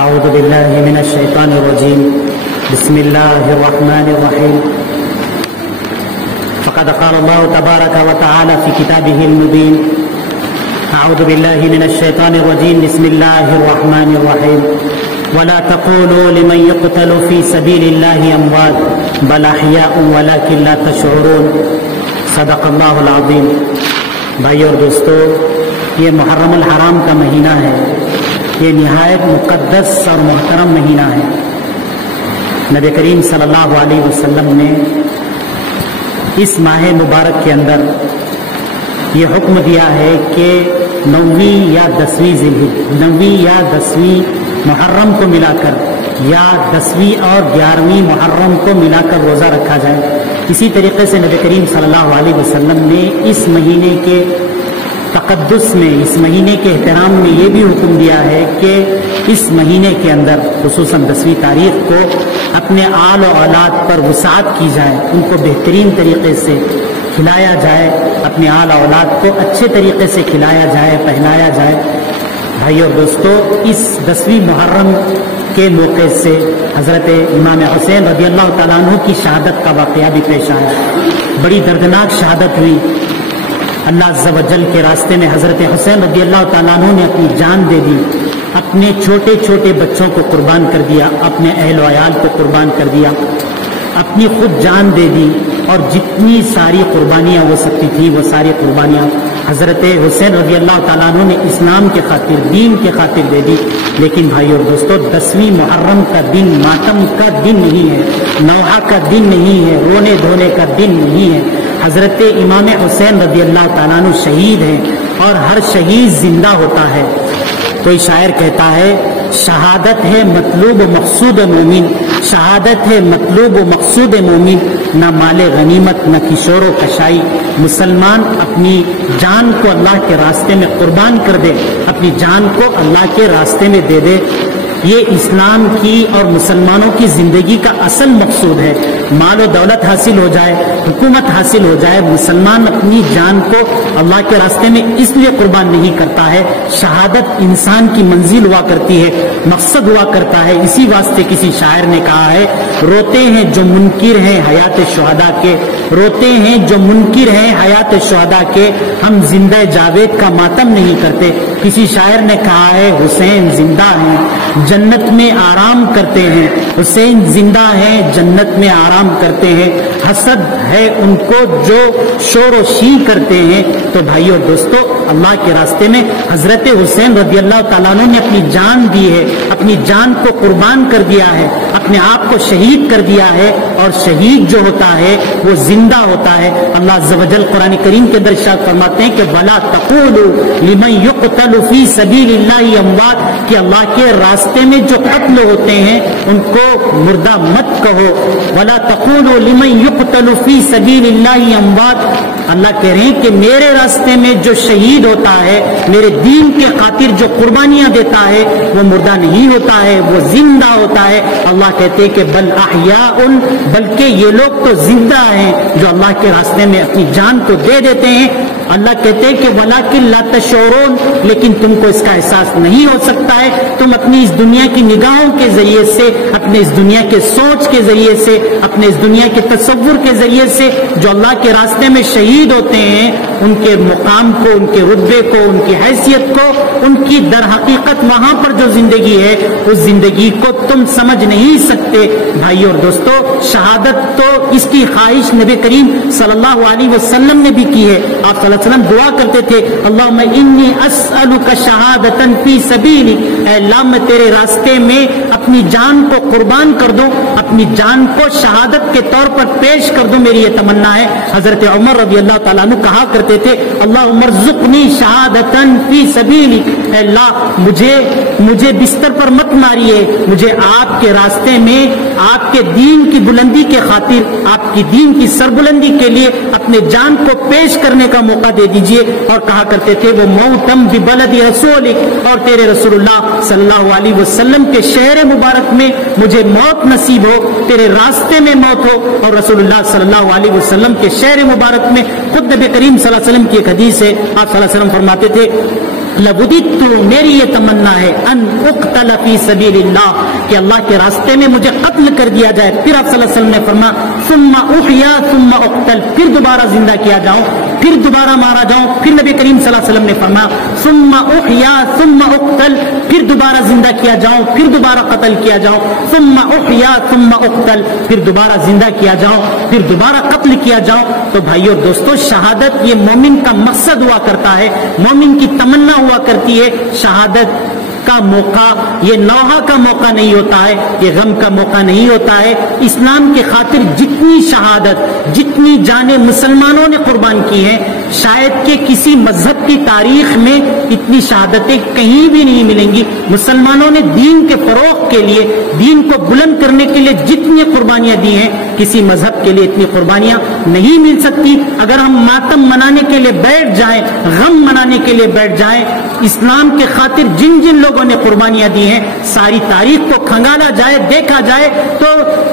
أعوذ بالله من الشيطان الرجيم بسم الله الرحمن الرحيم فقد قال الله تبارك وتعالى في كتابه المبين أعوذ بالله من الشيطان الرجيم بسم الله الرحمن الرحيم ولا تقولوا لمن يقتل في سبيل الله أموات بل أحياء ولكن لا تشعرون صدق الله العظيم. بھائی اور دوستو، یہ محرم الحرام کا مہینہ ہے. یہ نہایت مقدس اور محترم مہینہ ہے. نبی کریم صلی اللہ علیہ وسلم نے اس ماہ مبارک کے اندر یہ حکم دیا ہے کہ 9ویں یا 10ویں محرم کو ملا کر یا 10ویں اور 11ویں محرم کو ملا کر روزہ رکھا جائے. اسی طریقے سے نبی کریم صلی اللہ علیہ وسلم نے اس مہینے کے تقدس میں، اس مہینے کے احترام میں یہ بھی حکم دیا ہے کہ اس مہینے کے اندر خصوصاً 10ویں تاریخ کو اپنے آل و اولاد پر وسعت کی جائے، ان کو بہترین طریقے سے کھلایا جائے، اپنے آل و اولاد کو اچھے طریقے سے کھلایا جائے، پہنایا جائے. بھائی اور دوستو، اس 10ویں محرم کے موقع سے حضرت امام حسین رضی اللہ تعالیٰ عنہ کی شہادت کا واقعہ بھی پیش آیا. بڑی دردناک شہادت ہوئی. اللہ عز و جل کے راستے میں حضرت حسین رضی اللہ تعالیٰ عنہ نے اپنی جان دے دی، اپنے چھوٹے چھوٹے بچوں کو قربان کر دیا، اپنے اہل و عیال کو قربان کر دیا، اپنی خود جان دے دی، اور جتنی ساری قربانیاں ہو سکتی تھی وہ ساری قربانیاں حضرت حسین رضی اللہ تعالیٰ عنہ نے اسلام کے خاطر، دین کے خاطر دے دی. لیکن بھائی اور دوستو، 10ویں محرم کا دن ماتم کا دن نہیں ہے، نوحہ کا دن نہیں ہے، رونے دھونے کا دن نہیں ہے. حضرت امام حسین رضی اللہ تعالیٰ عنہ شہید ہیں، اور ہر شہید زندہ ہوتا ہے. کوئی شاعر کہتا ہے، شہادت ہے مطلوب و مقصود مومن، شہادت ہے مطلوب و مقصود مومن، نہ مال غنیمت نہ کشور و کشائی. مسلمان اپنی جان کو اللہ کے راستے میں قربان کر دے، اپنی جان کو اللہ کے راستے میں دے دے. یہ اسلام کی اور مسلمانوں کی زندگی کا اصل مقصود ہے. مال و دولت حاصل ہو جائے، حکومت حاصل ہو جائے، مسلمان اپنی جان کو اللہ کے راستے میں اس لیے قربان نہیں کرتا ہے. شہادت انسان کی منزل ہوا کرتی ہے، مقصد ہوا کرتا ہے. اسی واسطے کسی شاعر نے کہا ہے، روتے ہیں جو منکر ہیں حیات شہداء کے، روتے ہیں جو منکر ہیں حیات شہداء کے، ہم زندہ جاوید کا ماتم نہیں کرتے. کسی شاعر نے کہا ہے، حسین زندہ ہیں جنت میں آرام کرتے ہیں، حسین زندہ ہیں جنت میں آرام کرتے ہیں، حسد ہے ان کو جو شور و شی کرتے ہیں. تو بھائیو اور دوستو، اللہ کے راستے میں حضرت حسین رضی اللہ تعالیٰ عنہ نے اپنی جان دی ہے، اپنی جان کو قربان کر دیا ہے، اپنے آپ کو شہید کر دیا ہے. اور شہید جو ہوتا ہے وہ زندہ ہوتا ہے. اللہ عز و جل قرآن کریم کے اندر ارشاد فرماتے ہیں کہ وَلَا تَقُولُوا لِمَن يُقْتَلُ فِي سَبِيلِ اللَّهِ أَمْوَاتٌ، کہ اللہ کے راستے میں جو قتل ہوتے ہیں ان کو مردہ مت کہو. وَلَا تَقُولُوا لِمَن يُقْتَلُ فِي سَبِيلِ اللَّهِ أَمْوَاتٌ، اللہ کہہ رہے ہیں کہ میرے راستے میں جو شہید ہوتا ہے، میرے دین کے خاطر جو قربانیاں دیتا ہے، وہ مردہ نہیں ہوتا ہے، وہ زندہ ہوتا ہے. اللہ کہتے ہیں کہ بل احیاء، بلکہ یہ لوگ تو زندہ ہیں جو اللہ کے راستے میں اپنی جان کو دے دیتے ہیں. اللہ کہتے ہیں کہ وَلَٰكِن لَا تَشْعُرُونَ، لیکن تم کو اس کا احساس نہیں ہو سکتا ہے. تم اپنی اس دنیا کی نگاہوں کے ذریعے سے، اپنے اس دنیا کے سوچ کے ذریعے سے، اپنے اس دنیا کے تصور کے ذریعے سے جو اللہ کے راستے میں شہید ہوتے ہیں، ان کے مقام کو، ان کے رتبے کو، ان کی حیثیت کو، ان کی در حقیقت وہاں پر جو زندگی ہے اس زندگی کو تم سمجھ نہیں سکتے. بھائی اور دوستو، شہادت تو اس کی خواہش نبی کریم صلی اللہ علیہ وسلم نے بھی کی ہے. آپ صلی اللہ علیہ وسلم دعا کرتے تھے، اللہم انی اسألک شہادتا فی سبیلی، اے اللہ میں تیرے راستے میں اپنی جان کو قربان کر دوں، اپنی جان کو شہادت کے طور پر پیش کر دوں، میری یہ تمنا ہے. حضرت عمر رضی اللہ تعالیٰ عنہ کہا کرتے تھے، اللہم ارزقنی شہادتا فی سبیلی، اے اللہ مجھے بستر پر مت ماریے، مجھے آپ کے راستے میں آپ کے دین کی بلندی کے خاطر، آپ کی دین کی سربلندی کے لیے اپنے جان کو پیش کرنے کا موقع دے دیجئے. اور کہا کرتے تھے، وہ موتم ببلد رسولک، اور تیرے رسول اللہ صلی اللہ علیہ وسلم کے شہر مبارک میں مجھے موت نصیب ہو، تیرے راستے میں موت ہو. اور رسول اللہ صلی اللہ علیہ وسلم کے شہر مبارک میں خود نبی کریم صلی اللہ علیہ وسلم کی ایک حدیث ہے، آپ صلی اللہ علیہ وسلم فرماتے تھے لوددت، میری یہ تمنا ہے، ان اقتل فی سبیل اللہ، کہ اللہ کے راستے میں مجھے قتل کر دیا جائے۔ پھر آپ صلی اللہ علیہ وسلم نے فرمایا ثم احیا ثم اقتل، پھر دوبارہ زندہ کیا جاؤں، پھر دوبارہ مارا جاؤں۔ پھر نبی کریم صلی اللہ علیہ وسلم نے فرمایا ثم احیا ثم اقتل، پھر دوبارہ زندہ کیا جاؤں، پھر دوبارہ قتل کیا جاؤں، ثم احیا ثم اقتل، پھر دوبارہ زندہ کیا جاؤں، پھر دوبارہ قتل کیا جاؤں۔ تو بھائیو دوستو، شہادت یہ مومن کا مقصد ہوا کرتا ہے، مومن کی تمنا ہوا کرتی ہے۔ شہادت کا موقع یہ نوحہ کا موقع نہیں ہوتا ہے، یہ غم کا موقع نہیں ہوتا ہے۔ اسلام کی خاطر جتنی شہادت، جتنی جانیں مسلمانوں نے قربان کی ہیں، شاید کہ کسی مذہب کی تاریخ میں اتنی شہادتیں کہیں بھی نہیں ملیں گی۔ مسلمانوں نے دین کے فروغ کے لیے، دین کو بلند کرنے کے لیے جتنی قربانیاں دی ہیں، کسی مذہب کے لیے اتنی قربانیاں نہیں مل سکتی۔ اگر ہم ماتم منانے کے لیے بیٹھ جائیں، غم منانے کے لیے بیٹھ جائیں، اسلام کے خاطر جن جن لوگوں نے قربانیاں دی ہیں، ساری تاریخ کو کھنگالا جائے، دیکھا جائے تو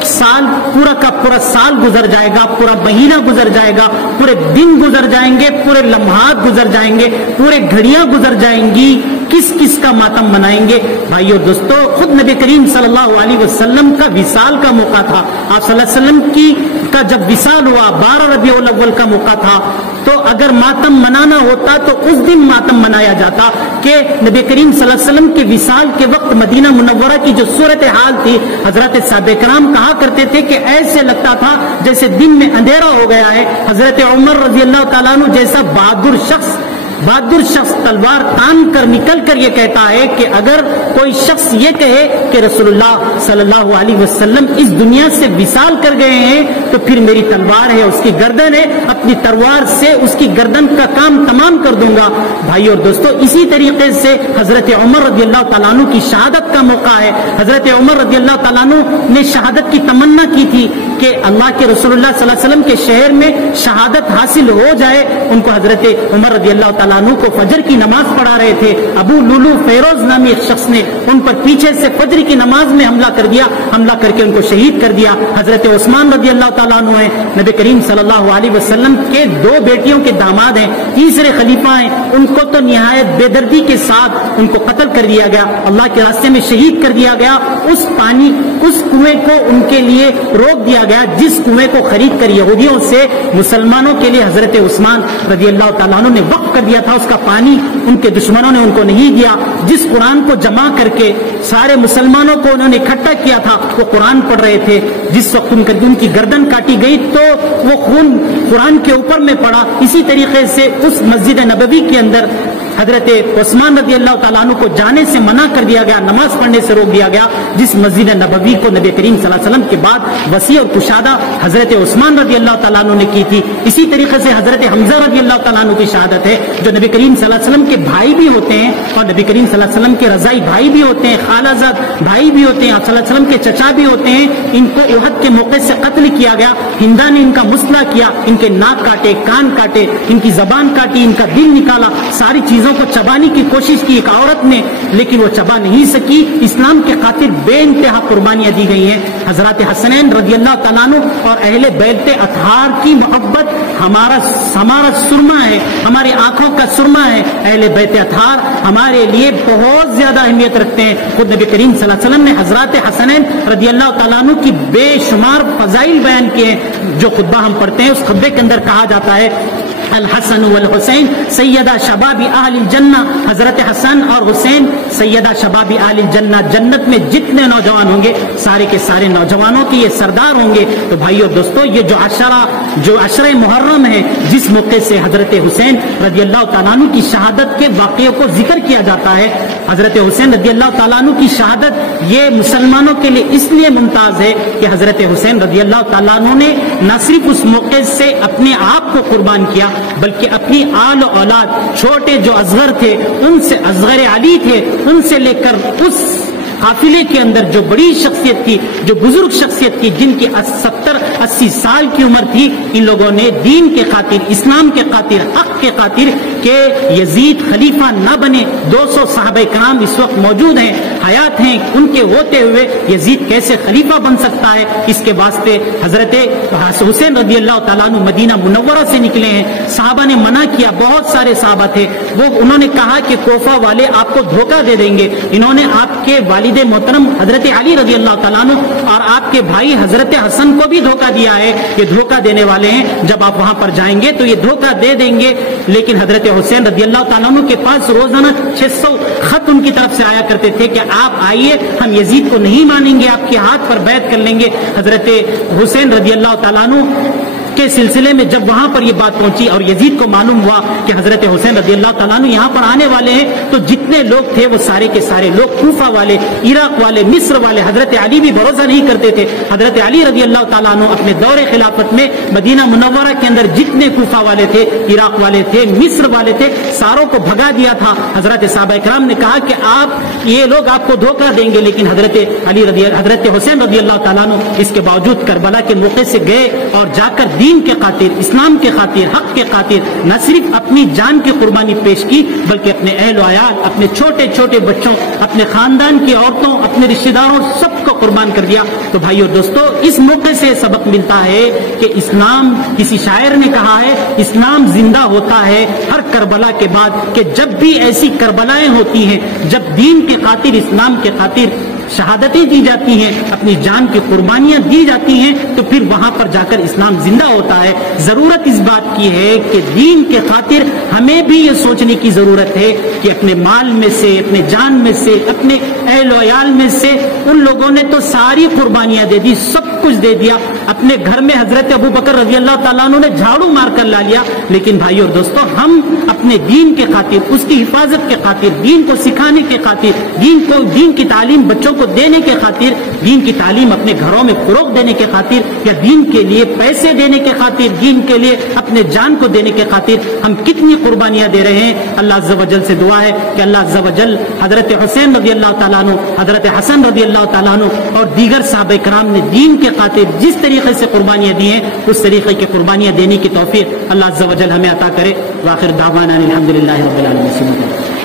سال پورا کا پورا سال گزر جائے گا، پورا مہینہ گزر جائے گا، پورے دن گزر جائیں گے، پورے لمحات گزر جائیں گے، پورے گھڑیاں گزر جائیں گی، کس کس کا ماتم منائیں گے۔ بھائیو دوستو، خود نبی کریم صلی اللہ علیہ وسلم کا وصال کا موقع تھا۔ آپ صلی اللہ علیہ وسلم کا جب وصال ہوا، 12 ربیع الاول کا موقع تھا، تو اگر ماتم منانا ہوتا تو اس دن ماتم منایا جاتا کہ نبی کریم صلی اللہ علیہ وسلم کے وصال کے وقت مدینہ منورہ کی جو صورتحال تھی، حضرت صحابہ کرام کہا کرتے تھے کہ ایسے لگتا تھا جیسے دن میں اندھیرا ہو گیا ہے۔ حضرت عمر رضی اللہ تعالیٰ عنہ جیسا بہادر شخص تلوار تان کر نکل کر یہ کہتا ہے کہ اگر کوئی شخص یہ کہے کہ رسول اللہ صلی اللہ علیہ وسلم اس دنیا سے وصال کر گئے ہیں تو پھر میری تلوار ہے، اس کی گردن ہے، اپنی تلوار سے اس کی گردن کا کام تمام کر دوں گا۔ بھائی اور دوستو، اسی طریقے سے حضرت عمر رضی اللہ تعالیٰ عنہ کی شہادت کا موقع ہے۔ حضرت عمر رضی اللہ تعالیٰ عنہ نے شہادت کی تمنا کی تھی کہ اللہ کے رسول اللہ صلی اللہ علیہ وسلم کے شہر میں شہادت حاصل ہو جائے۔ ان کو حضرت عمر رضی اللہ تعالیٰ عنہ کو فجر کی نماز پڑھا رہے تھے، ابو لولو فیروز نامی ایک شخص نے ان پر پیچھے سے فجر کی نماز میں حملہ کر دیا، حملہ کر کے ان کو شہید کر دیا۔ حضرت عثمان رضی اللہ تعالیٰ عنہ ہیں، نبی کریم صلی اللہ علیہ وسلم کے 2 بیٹیوں کے داماد ہیں، تیسرے خلیفہ ہیں، ان کو تو نہایت بے دردی کے ساتھ ان کو قتل کر دیا گیا، اللہ کے راستے میں شہید کر دیا گیا۔ اس کنویں کو ان کے لیے روک دیا گیا جس کنویں کو خرید کر یہودیوں سے مسلمانوں کے لیے حضرت عثمان رضی اللہ تعالیٰ عنہ نے وقف کر دیا تھا، اس کا پانی ان کے دشمنوں نے ان کو نہیں دیا۔ جس قرآن کو جمع کر کے سارے مسلمانوں کو انہوں نے اکٹھا کیا تھا، وہ قرآن پڑھ رہے تھے، جس وقت ان کی گردن کاٹی گئی تو وہ خون قرآن کے اوپر میں پڑا۔ اسی طریقے سے اس مسجد نبوی کے اندر حضرت عثمان رضی اللہ تعالیٰ عنہ کو جانے سے منع کر دیا گیا، نماز پڑھنے سے روک دیا گیا، جس مسجد نبوی کو نبی کریم صلی اللہ علیہ وسلم کے بعد وسیع اور کشادہ حضرت عثمان رضی اللہ تعالیٰ عنہ نے کی تھی۔ اسی طریقے سے حضرت حمزہ رضی اللہ تعالیٰ عنہ کی شہادت ہے، جو نبی کریم صلی اللہ علیہ وسلم کے بھائی بھی ہوتے ہیں اور نبی کریم صلی اللہ علیہ وسلم کے رضائی بھائی بھی ہوتے ہیں، خالہ زاد بھائی بھی ہوتے ہیں، آپ صلی اللہ علیہ وسلم کے چچا بھی ہوتے ہیں۔ ان کو احد کے موقع سے قتل کیا گیا، ہندا نے ان کا مسئلہ کیا، ان کے ناک کاٹے، کان کاٹے، ان کی زبان کاٹی، ان کا دل نکالا، ساری چیزوں کو چبانے کی کوشش کی ایک عورت نے، لیکن وہ چبا نہیں سکی۔ اسلام کے خاطر بے انتہا قربانیاں دی گئی ہیں۔ حضرات حسنین رضی اللہ تعالیٰ عنہ اور اہل بیت اطہار کی محبت ہمارا سرما ہے، ہماری آنکھوں کا سرما ہے۔ اہل بیت اطہار ہمارے لیے بہت زیادہ اہمیت رکھتے ہیں۔ خود نبی کریم صلی اللہ علیہ وسلم نے حضرات حسنین رضی اللہ تعالیٰ عنہ کی بے شمار فضائل بیان کیے ہیں۔ جو خطبہ ہم پڑھتے ہیں اس خطبے کے اندر کہا جاتا ہے الحسن والحسین سیدہ شباب اہل الجنہ، حضرت حسن اور حسین سیدہ شباب اہل الجنہ، جنت میں جتنے نوجوان ہوں گے سارے کے سارے نوجوانوں کے یہ سردار ہوں گے۔ تو بھائیو دوستو، یہ جو عشرہ محرم ہے، جس موقع سے حضرت حسین رضی اللہ تعالیٰ عنہ کی شہادت کے واقعوں کو ذکر کیا جاتا ہے، حضرت حسین رضی اللہ تعالیٰ عنہ کی شہادت یہ مسلمانوں کے لیے اس لیے ممتاز ہے کہ حضرت حسین رضی اللہ تعالیٰ عنہ نے نہ صرف اس موقع سے اپنے آپ کو قربان کیا بلکہ اپنی آل و اولاد، چھوٹے جو اصغر تھے ان سے، اصغر علی تھے ان سے لے کر اس قافلے کے اندر جو بڑی شخصیت تھی، جو بزرگ شخصیت تھی، جن کی 80 سال کی عمر تھی، ان لوگوں نے دین کے خاطر، اسلام کے خاطر، حق کے خاطر کہ یزید خلیفہ نہ بنے. 200 صحابہ کرام اس وقت موجود ہیں، حیات ہیں، ان کے ہوتے ہوئے یزید کیسے خلیفہ بن سکتا ہے، اس کے واسطے حضرت حسین رضی اللہ تعالیٰ عنہ مدینہ منورہ سے نکلے ہیں. صحابہ نے منع کیا، بہت سارے صحابہ تھے، انہوں نے کہا کہ کوفہ والے آپ کو دھوکہ دے دیں گے. انہوں نے آپ کے والد محترم حضرت علی رضی اللہ تعالیٰ عنہ اور آپ کے بھائی حضرت حسن کو بھی دھوکہ دیا ہے، یہ دھوکہ دینے والے ہیں، جب آپ وہاں پر جائیں گے تو یہ دھوکہ دے دیں گے. لیکن حضرت حسین رضی اللہ تعالیٰ عنہ کے پاس روزانہ 600 خط ان کی طرف سے آیا کرتے تھے کہ آپ آئیے، ہم یزید کو نہیں مانیں گے، آپ کے ہاتھ پر بیعت کر لیں گے. حضرت حسین رضی اللہ تعالیٰ عنہ کے سلسلے میں جب وہاں پر یہ بات پہنچی اور یزید کو معلوم ہوا کہ حضرت حسین رضی اللہ تعالیٰ عنہ یہاں پر آنے والے ہیں، تو جتنے لوگ تھے وہ سارے کے سارے لوگ، کوفہ والے، عراق والے، مصر والے، حضرت علی بھی بھروسہ نہیں کرتے تھے. حضرت علی رضی اللہ تعالیٰ عنہ اپنے دور خلافت میں مدینہ منورہ کے اندر جتنے کوفہ والے تھے، عراق والے تھے، مصر والے تھے، ساروں کو بھگا دیا تھا. حضرت صحابہ کرام نے کہا کہ یہ لوگ آپ کو دھوکہ دیں گے، لیکن حضرت حسین رضی اللہ تعالیٰ عنہ اس کے باوجود کربلا کے موقع سے گئے اور جا کر دین کے خاطر، اسلام کے خاطر، حق کے خاطر نہ صرف اپنی جان کی قربانی پیش کی بلکہ اپنے اہل و عیال، اپنے چھوٹے چھوٹے بچوں، اپنے خاندان کی عورتوں، اپنے رشتہ داروں سب کو قربان کر دیا. تو بھائیو دوستو، اس موقع سے سبق ملتا ہے کہ اسلام، کسی شاعر نے کہا ہے، اسلام زندہ ہوتا ہے ہر کربلا کے بعد، کہ جب بھی ایسی کربلائیں ہوتی ہیں، جب دین کے خاطر، اسلام کے خاطر شہادتیں دی جاتی ہیں، اپنی جان کی قربانیاں دی جاتی ہیں، تو پھر وہاں پر جا کر اسلام زندہ ہوتا ہے. ضرورت اس بات کی ہے کہ دین کے خاطر ہمیں بھی یہ سوچنے کی ضرورت ہے کہ اپنے مال میں سے، اپنے جان میں سے، اپنے اہل و عیال میں سے، ان لوگوں نے تو ساری قربانیاں دے دی، سب کچھ دے دیا. اپنے گھر میں حضرت ابو بکر رضی اللہ تعالیٰ عنہ نے جھاڑو مار کر لا لیا، لیکن بھائیو اور دوستو، ہم اپنے دین کے خاطر، اس کی حفاظت کے خاطر، دین کو سکھانے کے خاطر، دین کی تعلیم بچوں کو دینے کے خاطر، دین کی تعلیم اپنے گھروں میں فروغ دینے کے خاطر، یا دین کے لیے پیسے دینے کے خاطر، دین کے لیے اپنے جان کو دینے کے خاطر ہم کتنی قربانیاں دے رہے ہیں. اللہ عز و جل سے دعا ہے کہ اللہ عز و جل حضرت حسین رضی اللہ تعالیٰ عنہ، حضرت حسن رضی اللہ تعالیٰ عنہ اور دیگر صحابہ کرام نے دین کے خاطر جس طریقے سے قربانیاں دی ہیں، اس طریقے کی قربانیاں دینے کی توفیق اللہ عز و جل ہمیں عطا کرے. وآخر دعوانا الحمدللہ رب العالمین.